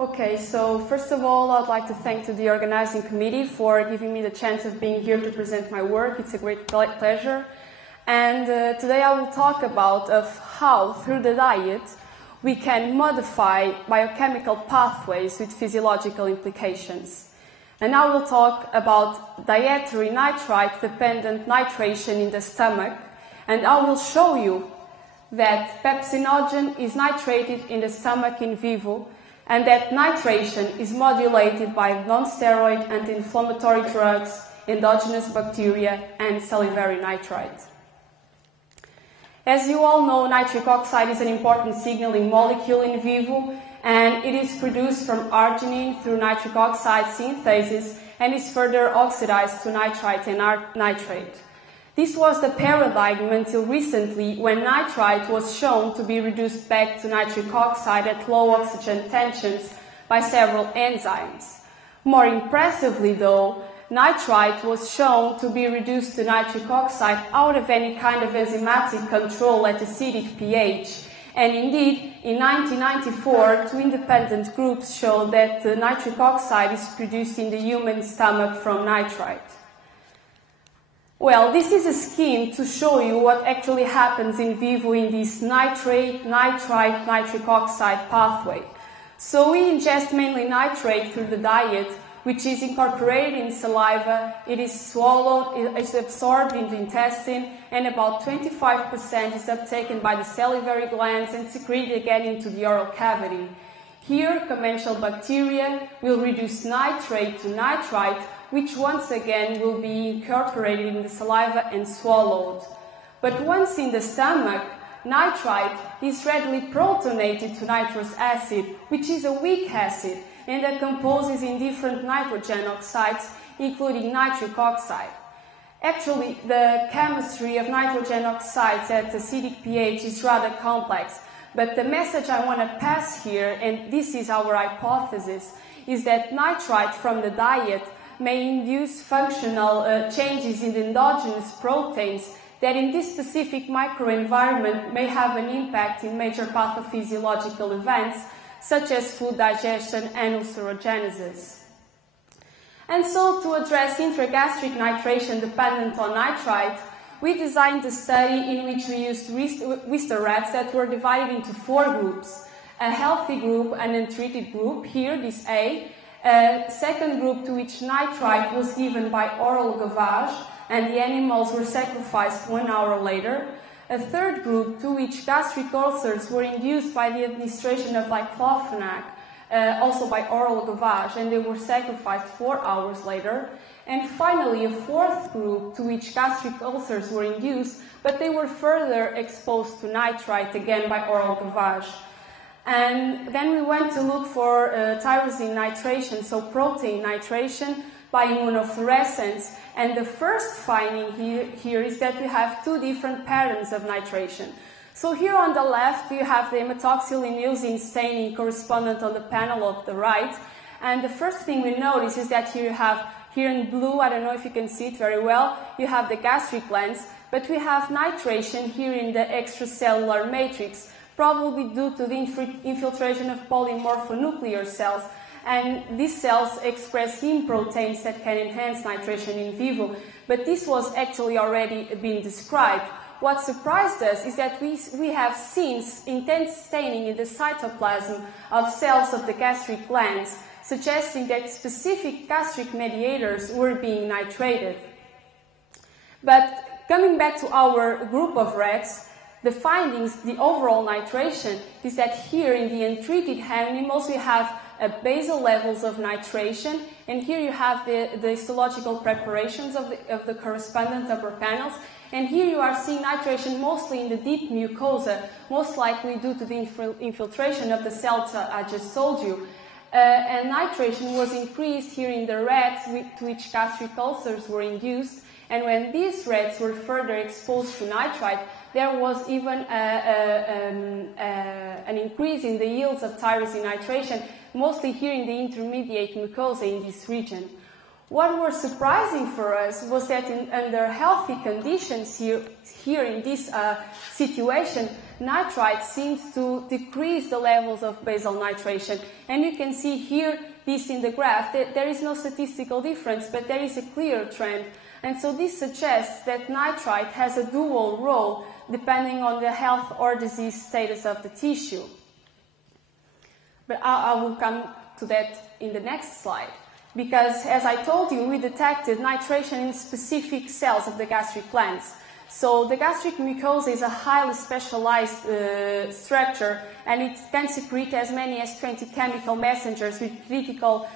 Okay, so first of all, I'd like to thank the organizing committee for giving me the chance of being here to present my work. It's a great pleasure. And today I will talk about how, through the diet, we can modify biochemical pathways with physiological implications. And I will talk about dietary nitrite-dependent nitration in the stomach, and I will show you that pepsinogen is nitrated in the stomach in vivo, and that nitration is modulated by non-steroid anti-inflammatory drugs, endogenous bacteria, and salivary nitrite. As you all know, nitric oxide is an important signaling molecule in vivo, and it is produced from arginine through nitric oxide synthesis and is further oxidized to nitrite and nitrate. This was the paradigm until recently, when nitrite was shown to be reduced back to nitric oxide at low oxygen tensions by several enzymes. More impressively though, nitrite was shown to be reduced to nitric oxide out of any kind of enzymatic control at acidic pH. And indeed, in 1994, two independent groups showed that the nitric oxide is produced in the human stomach from nitrite. Well, this is a scheme to show you what actually happens in vivo in this nitrate, nitrite, nitric oxide pathway. So we ingest mainly nitrate through the diet, which is incorporated in saliva, it is swallowed, it is absorbed in the intestine, and about 25% is uptaken by the salivary glands and secreted again into the oral cavity. Here, commensal bacteria will reduce nitrate to nitrite, which once again will be incorporated in the saliva and swallowed. But once in the stomach, nitrite is readily protonated to nitrous acid, which is a weak acid, and that composes in different nitrogen oxides, including nitric oxide. Actually, the chemistry of nitrogen oxides at acidic pH is rather complex, but the message I want to pass here, and this is our hypothesis, is that nitrite from the diet may induce functional changes in the endogenous proteins that in this specific microenvironment may have an impact in major pathophysiological events, such as food digestion and ulcerogenesis. And so, to address intragastric nitration dependent on nitrite, we designed a study in which we used Wistar rats that were divided into 4 groups. A healthy group, an untreated group, here this A second group to which nitrite was given by oral gavage, and the animals were sacrificed 1 hour later. A third group to which gastric ulcers were induced by the administration of diclofenac, also by oral gavage, and they were sacrificed 4 hours later. And finally, a fourth group to which gastric ulcers were induced, but they were further exposed to nitrite, again by oral gavage. And then we went to look for tyrosine nitration, so protein nitration, by immunofluorescence. And the first finding here is that we have 2 different patterns of nitration. So here on the left, you have the hematoxylinuclein staining correspondent on the panel of the right. And the first thing we notice is that here you have, here in blue, I don't know if you can see it very well, you have the gastric glands, but we have nitration here in the extracellular matrix, probably due to the infiltration of polymorphonuclear cells. And these cells express heme proteins that can enhance nitration in vivo, but this was actually already being described. What surprised us is that we have seen intense staining in the cytoplasm of cells of the gastric glands, suggesting that specific gastric mediators were being nitrated. But coming back to our group of rats, the findings, the overall nitration, is that here in the untreated animals we have basal levels of nitration, and here you have the histological preparations of the correspondent upper panels, and here you are seeing nitration mostly in the deep mucosa, most likely due to the infiltration of the cells I just told you. And nitration was increased here in the rats to which gastric ulcers were induced, and when these rats were further exposed to nitrite, there was even an increase in the yields of tyrosine nitration, mostly here in the intermediate mucosa in this region. What was surprising for us was that under healthy conditions here in this situation, nitrite seems to decrease the levels of basal nitration. And you can see here, this in the graph, that there is no statistical difference, but there is a clear trend. And so this suggests that nitrite has a dual role depending on the health or disease status of the tissue. But I will come to that in the next slide. Because, as I told you, we detected nitration in specific cells of the gastric glands. So the gastric mucosa is a highly specialized structure, and it can secrete as many as 20 chemical messengers with critical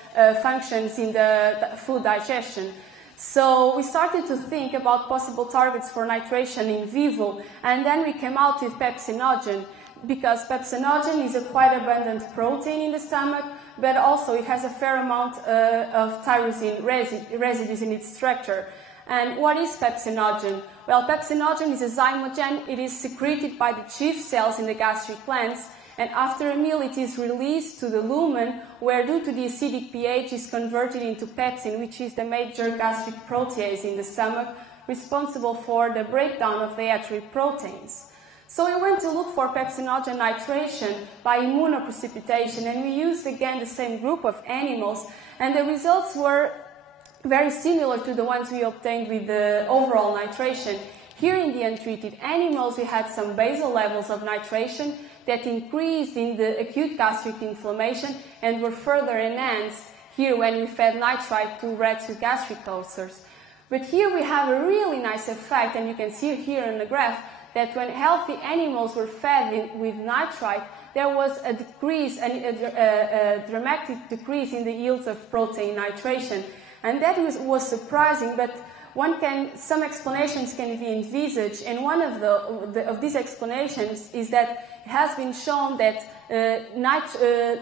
functions in the food digestion. So we started to think about possible targets for nitration in vivo, and then we came out with pepsinogen, because pepsinogen is a quite abundant protein in the stomach, but also it has a fair amount of tyrosine residues in its structure. And what is pepsinogen? Well, pepsinogen is a zymogen. It is secreted by the chief cells in the gastric glands, and after a meal it is released to the lumen, where due to the acidic pH is converted into pepsin, which is the major gastric protease in the stomach, responsible for the breakdown of the dietary proteins. So we went to look for pepsinogen nitration by immunoprecipitation, and we used again the same group of animals, and the results were very similar to the ones we obtained with the overall nitration. Here in the untreated animals, we had some basal levels of nitration that increased in the acute gastric inflammation and were further enhanced here when we fed nitrite to rats with gastric ulcers. But here we have a really nice effect, and you can see here in the graph that when healthy animals were fed with nitrite, there was a decrease, a dramatic decrease in the yields of protein nitration. And that was surprising, but some explanations can be envisaged, and one of these explanations is that it has been shown that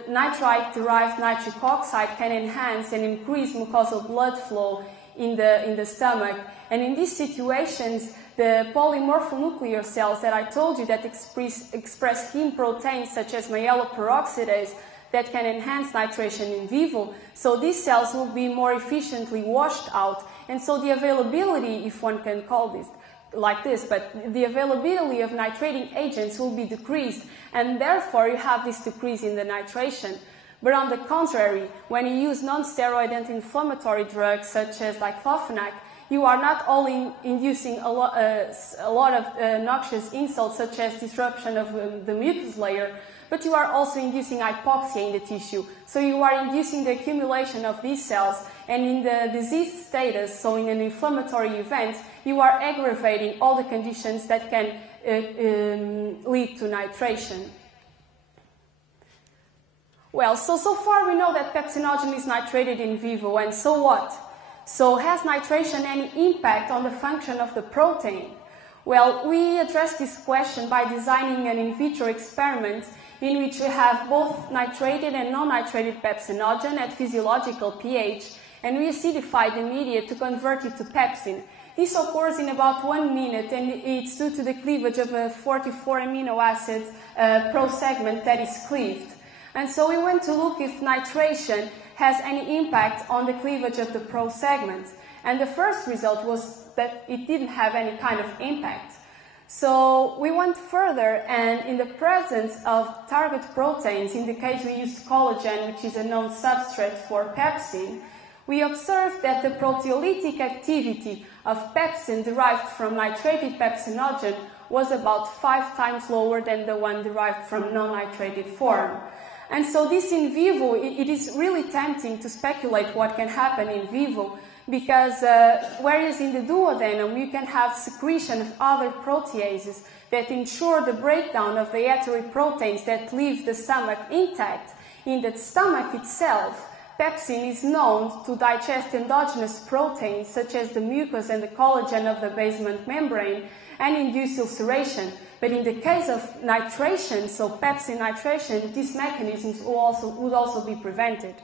nitrite-derived nitric oxide can enhance and increase mucosal blood flow in the stomach. And in these situations, the polymorphonuclear cells that I told you that express heme proteins such as myeloperoxidase that can enhance nitration in vivo, so these cells will be more efficiently washed out, and so the availability, if one can call this like this, but the availability of nitrating agents will be decreased, and therefore you have this decrease in the nitration. But on the contrary, when you use non-steroid anti-inflammatory drugs such as diclofenac, you are not only inducing a lot of noxious insults such as disruption of the mucus layer, but you are also inducing hypoxia in the tissue. So you are inducing the accumulation of these cells, and in the disease status, so in an inflammatory event, you are aggravating all the conditions that can lead to nitration. Well, so far we know that pepsinogen is nitrated in vivo, and so what? So has nitration any impact on the function of the protein? Well, we addressed this question by designing an in vitro experiment in which we have both nitrated and non-nitrated pepsinogen at physiological pH, and we acidified the media to convert it to pepsin. This occurs in about 1 minute, and it's due to the cleavage of a 44 amino acid pro-segment that is cleaved. And so we went to look if nitration has any impact on the cleavage of the pro-segment. And the first result was that it didn't have any kind of impact. So we went further, and in the presence of target proteins, in the case we used collagen, which is a known substrate for pepsin, we observed that the proteolytic activity of pepsin derived from nitrated pepsinogen was about 5 times lower than the one derived from non-nitrated form. And so this in vivo, it is really tempting to speculate what can happen in vivo, because whereas in the duodenum you can have secretion of other proteases that ensure the breakdown of the dietary proteins that leave the stomach intact, in the stomach itself, pepsin is known to digest endogenous proteins such as the mucus and the collagen of the basement membrane and induce ulceration. But in the case of nitration, so pepsin nitration, these mechanisms would also be prevented.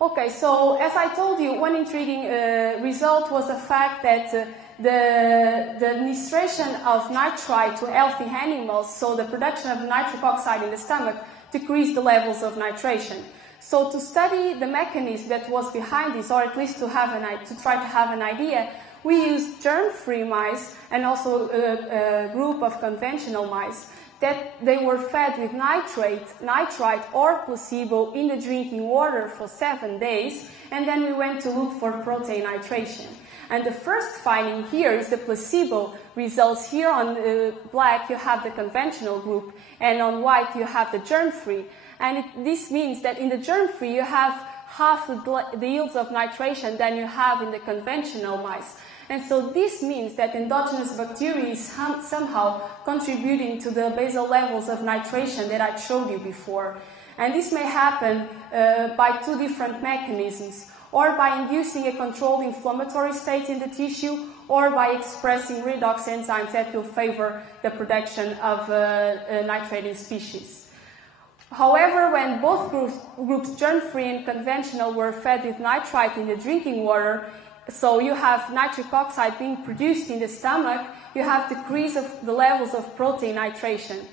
Okay, so as I told you, one intriguing result was the fact that the administration of nitrite to healthy animals, so the production of nitric oxide in the stomach, decreased the levels of nitration. So to study the mechanism that was behind this, or at least to try to have an idea, we used germ-free mice and also a group of conventional mice that they were fed with nitrite or placebo in the drinking water for 7 days, and then we went to look for protein nitration. And the first finding here is the placebo results. Here on black you have the conventional group, and on white you have the germ-free. And this means that in the germ-free you have half the yields of nitration than you have in the conventional mice. And so this means that endogenous bacteria is somehow contributing to the basal levels of nitration that I showed you before. And this may happen by two different mechanisms, or by inducing a controlled inflammatory state in the tissue, or by expressing redox enzymes that will favor the production of nitrating species. However, when both groups, germ-free and conventional, were fed with nitrite in the drinking water, so you have nitric oxide being produced in the stomach, you have decrease of the levels of protein nitration.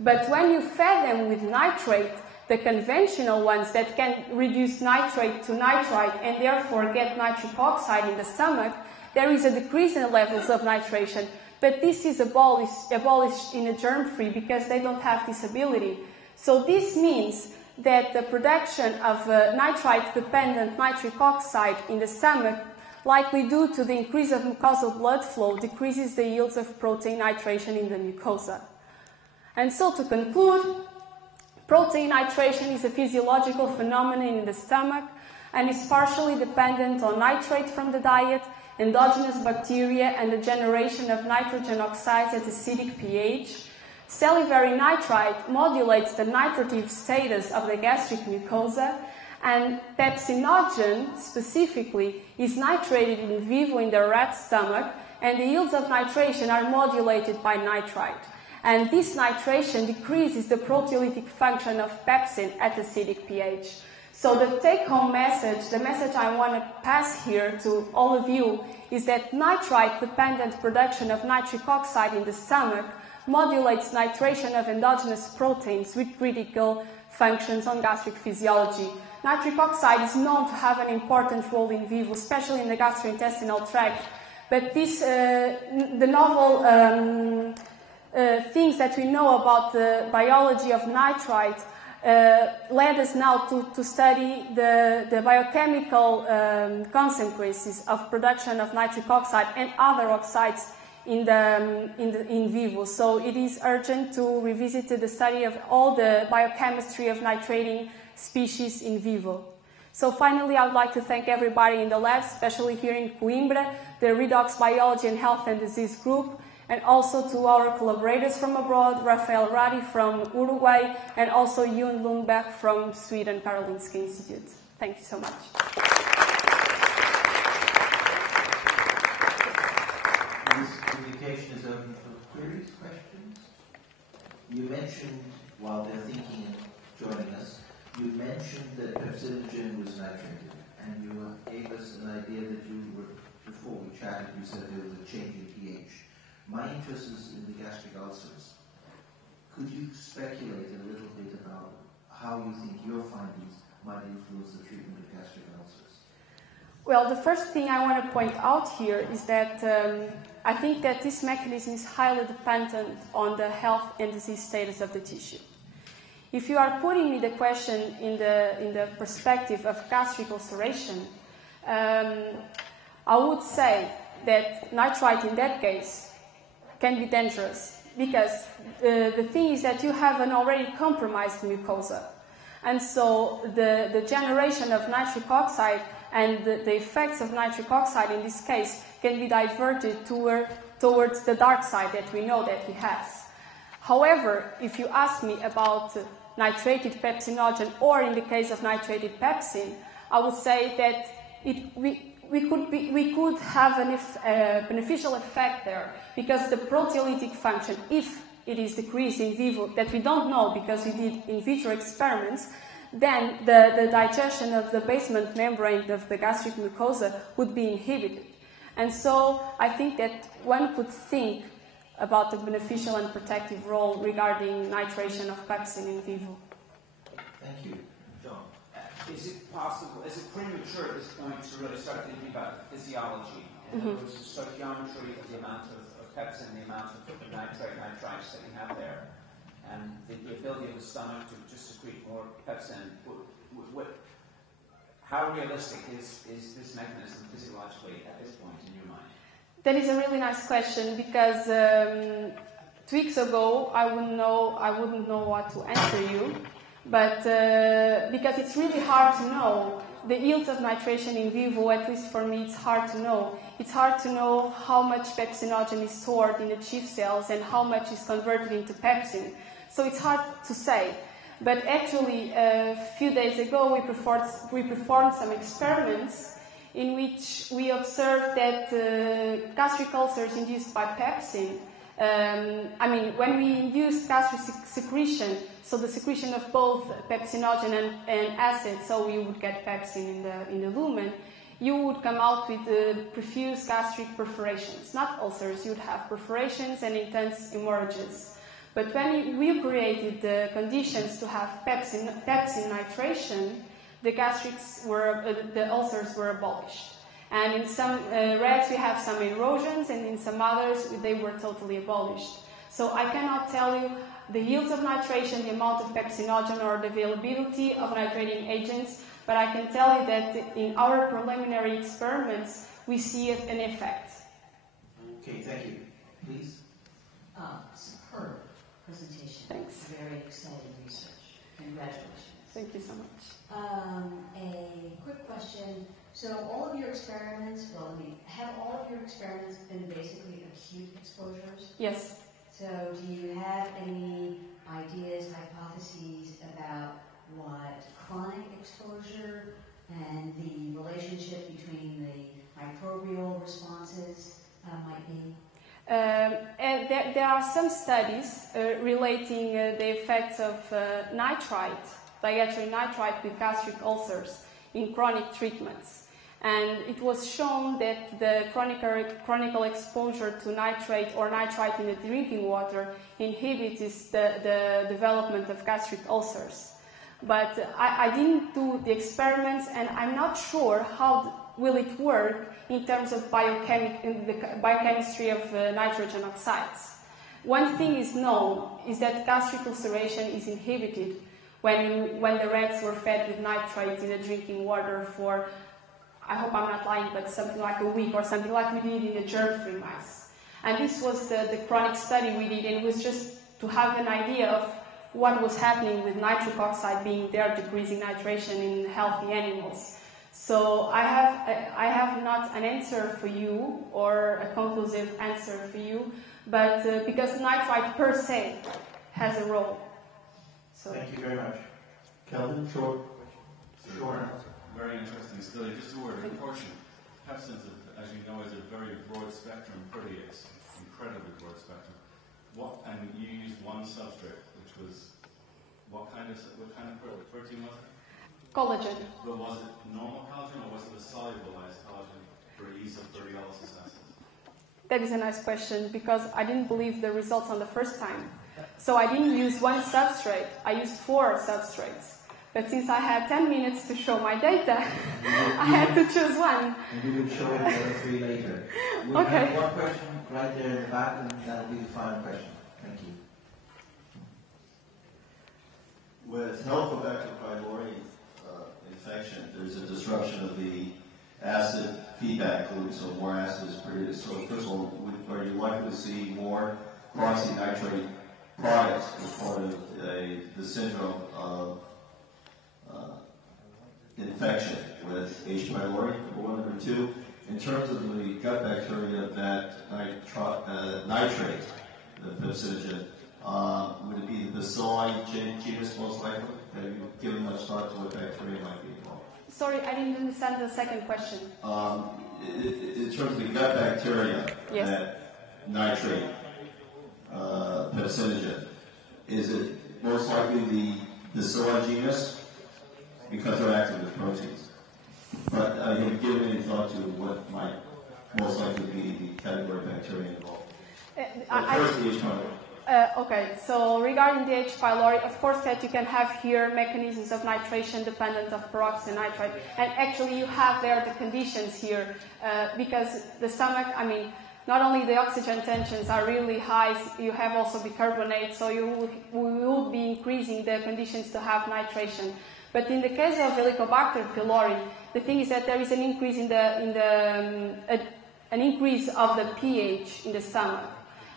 But when you fed them with nitrate, the conventional ones that can reduce nitrate to nitrite and therefore get nitric oxide in the stomach, there is a decrease in the levels of nitration. But this is abolished in a germ-free because they don't have this ability. So this means that the production of nitrite-dependent nitric oxide in the stomach, likely due to the increase of mucosal blood flow, decreases the yields of protein nitration in the mucosa. And so to conclude, protein nitration is a physiological phenomenon in the stomach and is partially dependent on nitrate from the diet, endogenous bacteria, and the generation of nitrogen oxides at acidic pH. Salivary nitrite modulates the nitrative status of the gastric mucosa, and pepsinogen, specifically, is nitrated in vivo in the rat stomach, and the yields of nitration are modulated by nitrite. And this nitration decreases the proteolytic function of pepsin at acidic pH. So the take-home message, the message I want to pass here to all of you, is that nitrite-dependent production of nitric oxide in the stomach modulates nitration of endogenous proteins with critical functions on gastric physiology. Nitric oxide is known to have an important role in vivo, especially in the gastrointestinal tract. But the novel things that we know about the biology of nitrite led us now to study the biochemical consequences of production of nitric oxide and other oxides in vivo. So it is urgent to revisit the study of all the biochemistry of nitrating species in vivo. So finally, I would like to thank everybody in the lab, especially here in Coimbra, the Redox Biology and Health and Disease Group, and also to our collaborators from abroad, Rafael Radi from Uruguay, and also Jun Lundberg from Sweden Karolinska Institute. Thank you so much. This communication is open for queries, questions. You mentioned, while they're thinking and joining us, you mentioned that pepsinogen was nitrated, and you gave us an idea that you were, before we chatted, you said there was a change in pH. My interest is in the gastric ulcers. Could you speculate a little bit about how you think your findings might influence the treatment of gastric ulcers? Well, the first thing I want to point out here is that I think that this mechanism is highly dependent on the health and disease status of the tissue. If you are putting me the question in the perspective of gastric ulceration, I would say that nitrite in that case can be dangerous, because the thing is that you have an already compromised mucosa, and so the generation of nitric oxide and the effects of nitric oxide in this case can be diverted towards the dark side that we know that he has. However, if you ask me about nitrated pepsinogen, or in the case of nitrated pepsin, I would say that we could have a beneficial effect there, because the proteolytic function, if it is decreased in vivo, that we don't know because we did in vitro experiments, then the digestion of the basement membrane of the gastric mucosa would be inhibited. And so I think that one could think about the beneficial and protective role regarding nitration of pepsin in vivo. Thank you. Is it possible, is it premature at this point to really start thinking about the physiology In other words, the stoichiometry of the amount of pepsin, the amount of nitrate, nitrites that you have there, and the ability of the stomach to just secrete more pepsin. How realistic is this mechanism physiologically at this point in your mind? That is a really nice question, because 2 weeks ago I wouldn't know what to answer you, but because it's really hard to know. The yields of nitration in vivo, at least for me, it's hard to know. It's hard to know how much pepsinogen is stored in the chief cells and how much is converted into pepsin. So it's hard to say. But actually, a few days ago, we performed some experiments in which we observed that gastric ulcers induced by pepsin, when we induced gastric secretion, so the secretion of both pepsinogen and acid, so we would get pepsin in the lumen, you would come out with profuse gastric perforations, not ulcers. You would have perforations and intense hemorrhages. But when we created the conditions to have pepsin nitration, the ulcers were abolished. And in some rats we have some erosions, and in some others they were totally abolished. So I cannot tell you the yields of nitration, the amount of pepsinogen, or the availability of nitrating agents, but I can tell you that in our preliminary experiments we see an effect. Okay, thank you. Please. Superb presentation. Thanks. Very exciting research. Congratulations. Thank you so much. A quick question. So all of your experiments, have all of your experiments been basically acute exposures? Yes. So do you have any ideas, hypotheses about what chronic exposure and the relationship between the microbial responses might be? And there are some studies relating the effects of dietary nitrite with gastric ulcers in chronic treatments. And it was shown that the chronic exposure to nitrate or nitrite in the drinking water inhibits the development of gastric ulcers. But I didn't do the experiments, and I'm not sure how will it work in terms of the biochemistry of nitrogen oxides. One thing is known is that gastric ulceration is inhibited when the rats were fed with nitrate in the drinking water for, I hope I'm not lying, but something like a week or something like we did in the germ-free mice. And this was the chronic study we did, and it was just to have an idea of what was happening with nitric oxide being there, decreasing nitration in healthy animals. So I have not an answer for you or a conclusive answer for you, but because nitrite per se has a role. So. Thank you very much. Kelvin, short. Very interesting study. Just a word of caution. Pepsin, as you know, is a very broad spectrum protease, incredibly broad spectrum. And you used one substrate, which was what kind of protein was it? Collagen. But was it normal collagen or was it a solubilized collagen for ease of proteolysis assays? That is a nice question, because I didn't believe the results on the first time. So I didn't use one substrate, I used 4 substrates. But since I had 10 minutes to show my data, I had to choose one. And we will show the other 3 later. We have one question right there in the back, and that'll be the final question. Thank you. With Helicobacter pylori infection, there's a disruption of the acid feedback loop, so more acid is produced. So first of all, are you likely to see more peroxynitrate products as part of the syndrome of infection with H. pylori, number 1. Number 2, in terms of the gut bacteria that nitrate, the pepsinogen, would it be the bacilli genus most likely? Have you given much thought to what bacteria might be involved? Sorry, I didn't understand the second question. In terms of the gut bacteria that nitrate pepsinogen, is it most likely the bacilli genus? Because they're active with proteins. But have you given any thought to what might most likely be the category of bacteria involved? First, the H. pylori. Okay, so regarding the H. pylori, of course that you can have here mechanisms of nitration dependent of peroxynitrite, and actually you have there the conditions here, because the stomach, I mean, not only the oxygen tensions are really high, you have also bicarbonate, so you will be increasing the conditions to have nitration. But in the case of Helicobacter pylori, the thing is that there is an increase an increase of the pH in the stomach.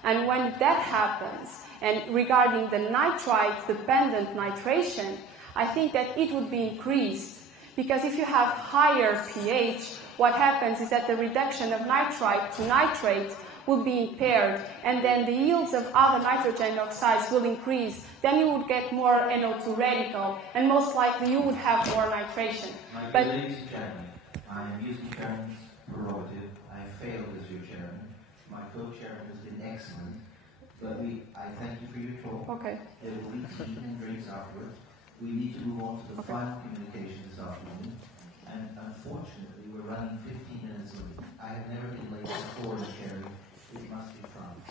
And when that happens, and regarding the nitrite-dependent nitration, I think that it would be increased, because if you have higher pH, what happens is that the reduction of nitrite to nitrate will be impaired, and then the yields of other nitrogen oxides will increase. Then you would get more NO2 radical, and most likely you would have more nitration. But ladies and gentlemen, I am using Chairman's prerogative. I failed as your chairman. My co-chairman has been excellent. But I thank you for your talk. Okay. There will be tea and drinks afterwards. We need to move on to the final communication this afternoon. And unfortunately, we're running 15 minutes late. I have never been late before in Kerry. It must be France.